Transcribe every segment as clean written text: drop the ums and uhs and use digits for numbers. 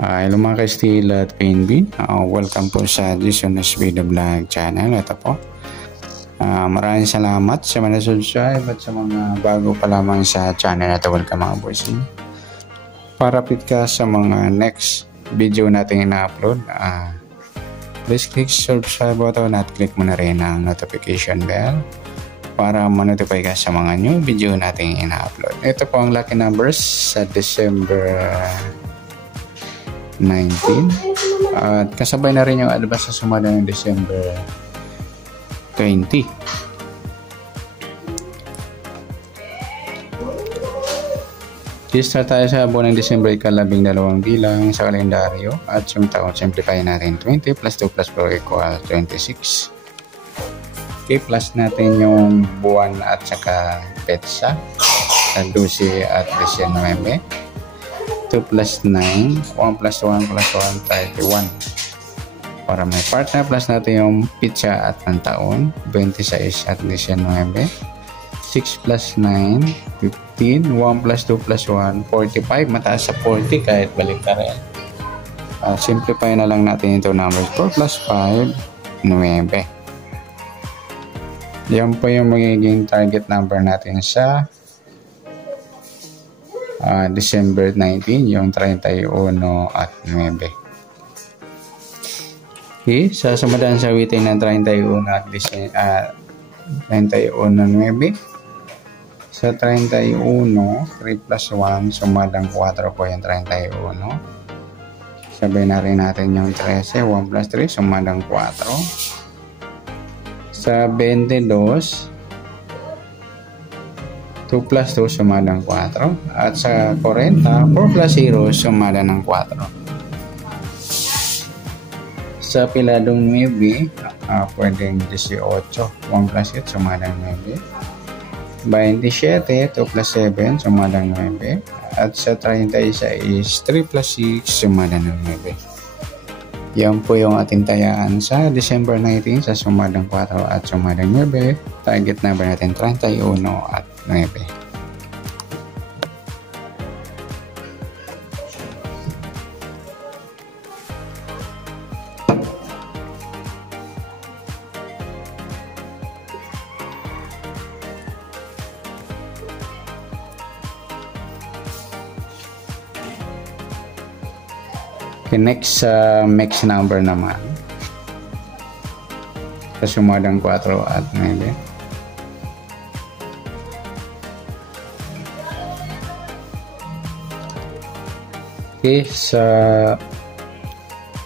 Hello mga ka-Steel at PNB. Welcome po sa Jasones Video Vlog channel. Ito po. Maraming salamat sa mga subscribe at sa mga bago pa lamang sa channel na ito. Welcome mga boys. Para update ka sa mga next video natin ina-upload, please click subscribe button at click mo na rin ang notification bell para ma-notify ka sa mga new video natin ina-upload. Ito po ang lucky numbers sa December 19 at kasabay na rin yung advance sa sumada ng December 20. Start tayo sa buwan ng December, ikalabing dalawang bilang sa kalendaryo at yung taon, simplify natin 20 plus 2 plus 4 equal 26. Okay, plus natin yung buwan at saka petsa sa 12 at 19. 2 plus 9, 1 plus 1 plus 1, 31. Para may partner, plus natin yung pitsa at ang taon, 26 at 19. 6 plus 9, 15. 1 plus 2 plus 1, 45. Mataas sa 40 kahit balik ka rin. Simplify na lang natin ito numbers. 4 plus 5, 9. Yan po yung magiging target number natin sa December 19, yung 31 at 9. Okay, sa sumadaan sa awitin ng 31 at 31 na 9. Sa 31, 3 plus 1, sumadang 4 po yung 31. Sabay na rin natin yung 13, 1 plus 3, sumadang 4. Sa 22, 2 plus 2 sumada ng 4 at sa 40, 4 plus 0 sumada ng 4. Sa piladong 9, pwedeng 18, 1 plus 8 sumada ng 9. 27, 2 plus 7 sumada ng 9 at sa 36 is 3 plus 6 sumada ng 9. Yan po yung ating tayaan sa December 19 sa sumadang 4 at sumadang 9. Target number natin 31 at 9. Okay, next mix number naman sa sumadang 4 at 9. Okay,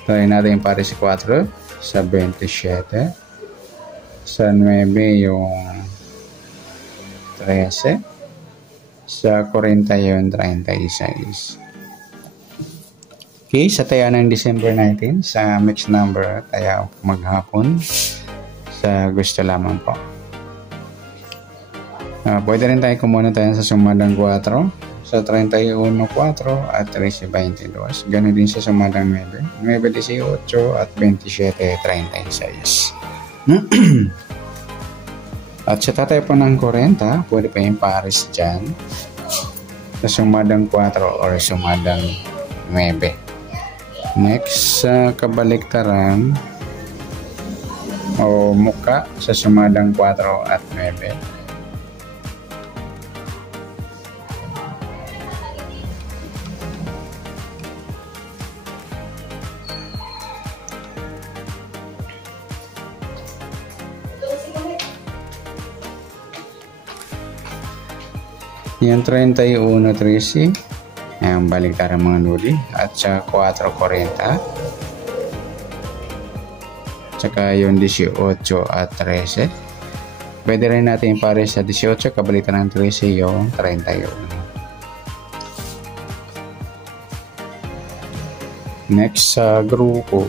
try natin pare si 4 sa 27, sa 9 yung 13, sa 40 yung 36. Okay, sa taya ng December 19 sa mixed number, taya maghapon sa gusto lamang po. Pwede rin tayo kumuha tayo sa sumadang 4 sa 31, 4 at 13, 22. Ganun din sa sumadang 9, 9, 18 at 27, 36. At sa tatay po ng 40, pwede pa yung pares dyan sa sumadang 4 or sumadang 9. Next, sa kabaliktaran o muka sa sumadang 4 at 9. Yung 31, 13. Ayan, baliktaran mga nuli. At sa 4.40. Tsaka yung 18 at 13. Pwede rin natin pare sa 18, kabaliktaran ng 13 yung 31. Next sa grupo.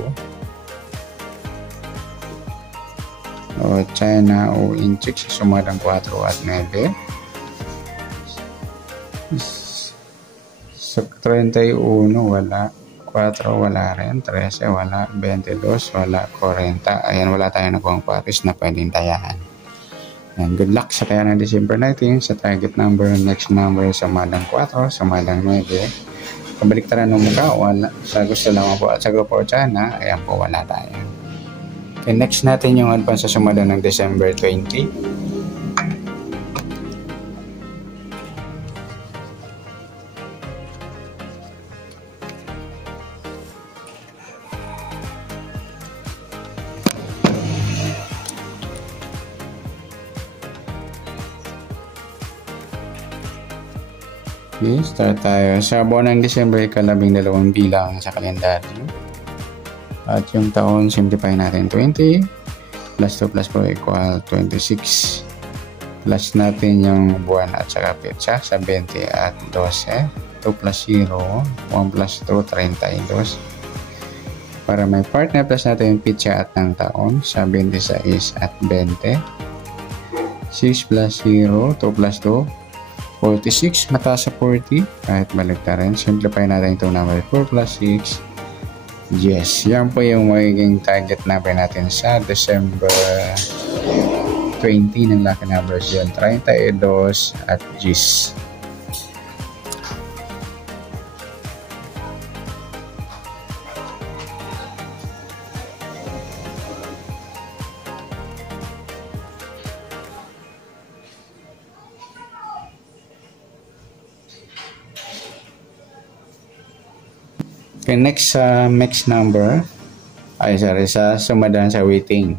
O China o Inchik sa sumadang 4 at 9. Sa 31, wala. 4, wala rin. 13, wala. 22, wala. 40. Ayan, wala tayo nakuha pares na pwedeng tayaan. And good luck sa taya ng December 19 sa target number, next number sa madang 4, sa madang 9. Kabaliktaran ng mukha, wala. Sa gusto lamang po at sa grupo China, ayan po, wala tayo. Okay, next natin yung advance sa sumada ng December 20. Okay, start tayo. Sa buwan ng December, ika-12 bilang sa kalendaryo. At yung taon, simplify natin 20. Plus 2 plus 4 equal 26. Plus natin yung buwan at saka petsa sa 20 at 12. 2 plus 0, 1 plus 2, 32. Para may partner, plus natin yung petsa at ng taon sa 26 at 20. 6 plus 0, 2 plus 2. 46, mataas sa 40, kahit balik na rin. Simplify natin itong number 4 plus 6. Yes, yan po yung magiging target number natin sa December 20 ng lucky numbers yun. 32 at 10. Okay, next mix number ay sa sumadan sa waiting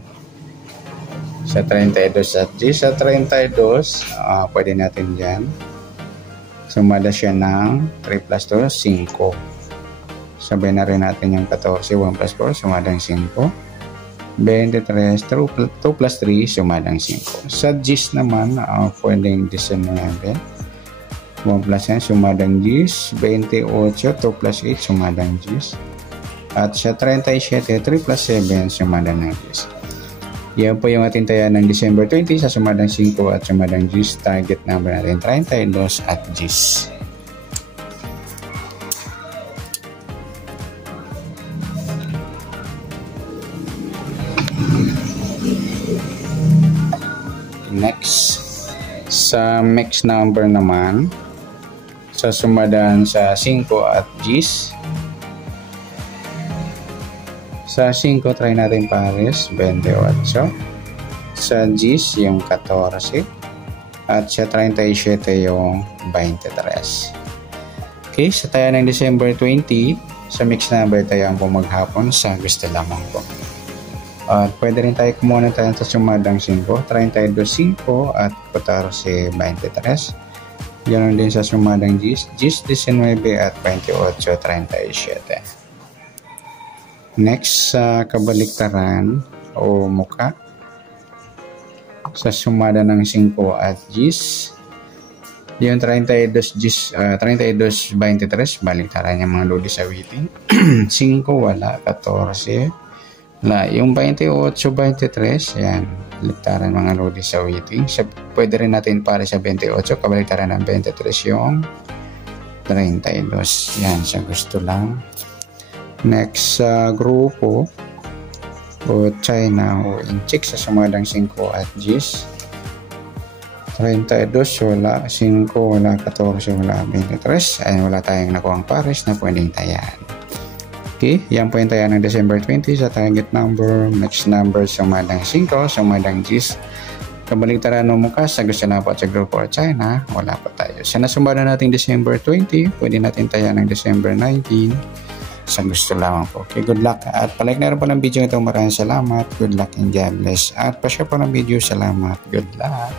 sa 32 at sa 32 pwede natin dyan sumada siya ng 3 plus 2, 5. Sabay na rin natin yung 14, 1 plus 4 sumadang 5. 23, 2 plus 3 sumadang 5. Sa 10 naman pwedeng 19, 1 plus 1 sumadang 10, 28, 2 plus 8 sumadang 10. At sa 37, 3 plus 7 sumadang ng 10. Yan po yung ating taya ng December 20 sa sumadang 5 at sumadang 10. Target number natin 32 at 10. Next, sa mix number naman, sa sumadan sa 5 at 10. Sa 5, try natin pares, 28. Sa 10, yung 14. At sa 37, yung 23. Okay, sa taya ng December 20, sa mix number tayo ang maghapon sa gusto lamang po. At pwede rin tayo kumuha na tayo sa sumadang 5, 32, 5 at 14, 23. Ganon din sa sumadang 10, 19 at 28, 37. Next, sa kabaliktaran o muka, sa sumada ng 5 at 10, yung 32, 23, baliktaran yung mga lodi sa waiting. 5, wala, 14, wala. Yung 28, 23, yan, baliktaran mga lodi sa waiting. Pwede rin natin para sa 28, kabaliktaran ng 23 yung 32. Yan, sa gusto lang. Next, grupo o China o inchik sa sumadang 5 at 10. 32, wala. 5, wala. 14, wala. 23. Ay, wala tayong nakuhang pares na pwedeng tayan. Okay, yan po yung tayan ng December 20 sa target number, next number, sumadang 5, sumadang 10. Kabaliktaran ng mukha sa gusto na po at sa grupo at China, wala pa tayo. Sa nasumada natin December 20, pwede natin tayan ng December 19 sa gusto lamang po. Okay, good luck. At palike na rin po ng video ito. Maraming salamat. Good luck and God bless. At pa-share po ng video. Salamat. Good luck.